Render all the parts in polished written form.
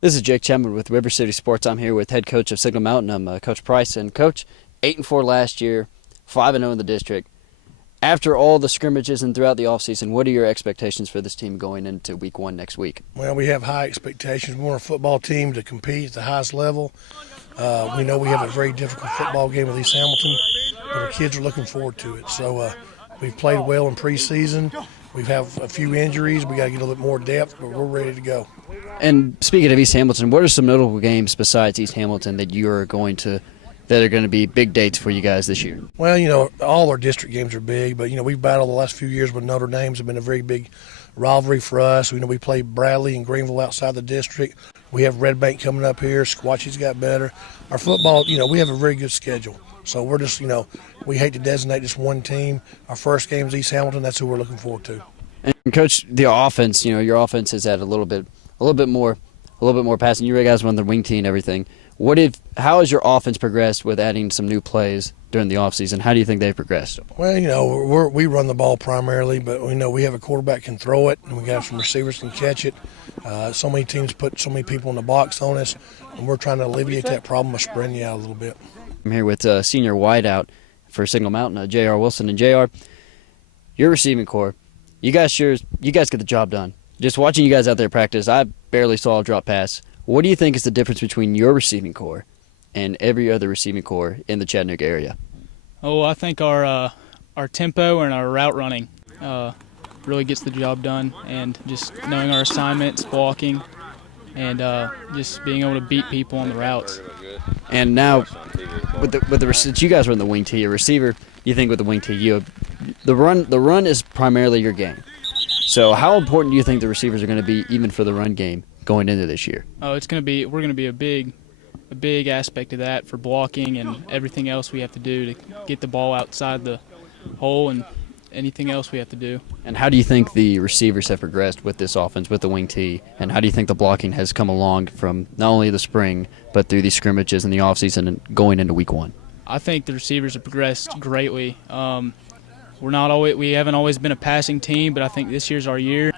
This is Jake Chapman with River City Sports. I'm here with head coach of Signal Mountain. I'm Coach Price. And Coach, 8-4 last year, 5-0 in the district. After all the scrimmages and throughout the offseason, what are your expectations for this team going into week one next week? Well, we have high expectations. We want a football team to compete at the highest level. We know we have a very difficult football game with East Hamilton, but our kids are looking forward to it. So we've played well in preseason. We have a few injuries. We got to get a little bit more depth, but we're ready to go. And speaking of East Hamilton, what are some notable games besides East Hamilton that are going to be big dates for you guys this year? Well, all our district games are big, but, we've battled the last few years with Notre Dame. It's been a very big rivalry for us. We play Bradley and Greenville outside the district. We have Red Bank coming up here. Squatchy's got better. Our football, we have a very good schedule. So we're just, we hate to designate just one team. Our first game is East Hamilton. That's who we're looking forward to. And Coach, the offense, your offense has had a little bit more passing. You guys run the wing tee and everything. How has your offense progressed with adding some new plays during the offseason? How do you think they've progressed? Well, we run the ball primarily, but we know we have a quarterback can throw it, and we got some receivers can catch it. So many teams put so many people in the box on us, and we're trying to alleviate that problem by spreading you out a little bit. I'm here with senior wideout for Signal Mountain, J.R. Wilson. And J.R., your receiving core, you guys get the job done. Just watching you guys out there practice, I barely saw a drop pass. What do you think is the difference between your receiving core and every other receiving core in the Chattanooga area? Oh, I think our tempo and our route running really gets the job done, and just knowing our assignments, blocking, and just being able to beat people on the routes. And now, since you guys run the wing tee, a receiver, you think with the wing tee, the run is primarily your game. So how important do you think the receivers are going to be even for the run game going into this year? Oh, we're going to be a big aspect of that for blocking and everything else we have to do to get the ball outside the hole and anything else we have to do. And how do you think the receivers have progressed with this offense, with the wing tee, and how do you think the blocking has come along from not only the spring but through these scrimmages in the offseason and going into week one? I think the receivers have progressed greatly. We haven't always been a passing team, but I think this year's our year.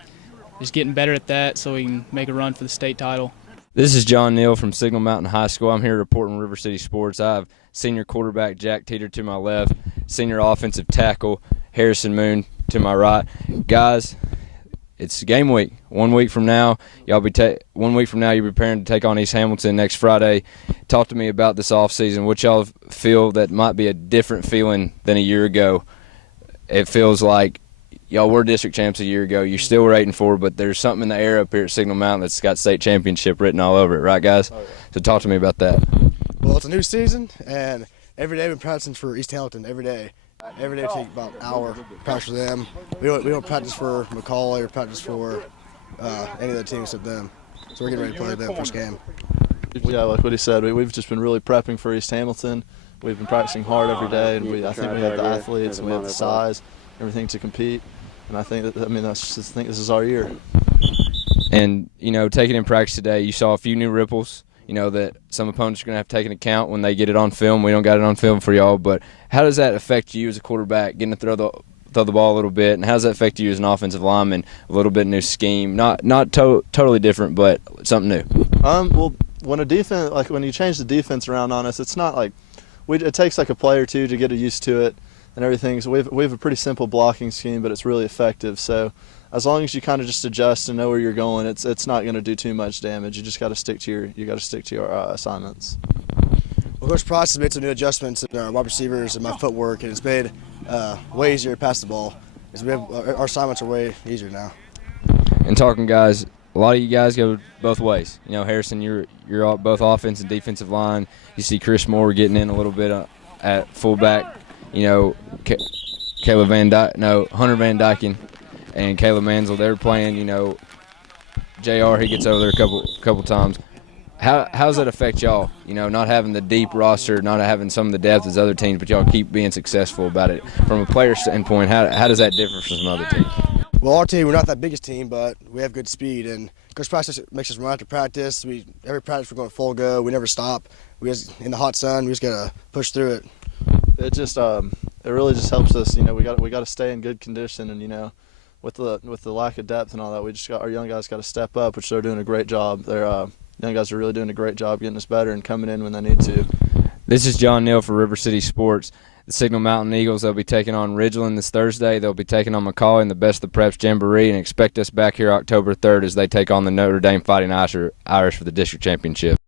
Just getting better at that so we can make a run for the state title. This is John Neal from Signal Mountain High School. I'm here reporting River City Sports. I have senior quarterback Jack Teeter to my left, senior offensive tackle Harrison Moon to my right. Guys, it's game week. 1 week from now, you'll be preparing to take on East Hamilton next Friday. Talk to me about this offseason. What y'all feel that might be a different feeling than a year ago? It feels like y'all were district champs a year ago. You still were 8-4, but there's something in the air up here at Signal Mountain that's got state championship written all over it, right, guys? Oh, yeah. So talk to me about that. Well, it's a new season, and every day we're practicing for East Hamilton. Every day we take about an hour to practice for them. We don't practice for McCall or practice for any of the teams except them. So we're getting ready to play them first game. Yeah, like what he said, we've just been really prepping for East Hamilton. We've been practicing hard every day, and I think we have the athletes and we have the size, everything to compete. And I think this is our year. And taking in practice today, you saw a few new ripples. That some opponents are going to have to take into account when they get it on film. We don't got it on film for y'all, but how does that affect you as a quarterback, getting to throw the ball a little bit, and how does that affect you as an offensive lineman? A little bit new scheme, not totally different, but something new. Well, when you change the defense around on us, it's not like it takes like a play or two to get used to it and everything. So we have a pretty simple blocking scheme, but it's really effective. So as long as you kind of just adjust and know where you're going, it's not going to do too much damage. You just got to stick to your assignments. Well, Coach Price has made some new adjustments in our wide receivers and my footwork, and it's made way easier to pass the ball. Our assignments are way easier now. And talking guys, a lot of you guys go both ways. Harrison, you're all, both offense and defensive line. You see Chris Moore getting in a little bit at fullback. Hunter Van Dyken and Caleb Mansell, they're playing. JR, he gets over there a couple times. How does that affect y'all? Not having the deep roster, not having some of the depth as other teams, but y'all keep being successful about it. From a player standpoint, how does that differ from some other teams? Well, our team, we're not that biggest team, but we have good speed, and Coach Price makes us run after practice. Every practice we're going full go. We never stop. In the hot sun, we just gotta push through it. It really just helps us. We got to stay in good condition, and with the lack of depth and all that, our young guys got to step up, which they're doing a great job. young guys are really doing a great job getting us better and coming in when they need to. This is John Neal for River City Sports. The Signal Mountain Eagles, they'll be taking on Ridgeland this Thursday. They'll be taking on McCall in the Best of the Preps Jamboree, and expect us back here October 3rd as they take on the Notre Dame Fighting Irish for the district championship.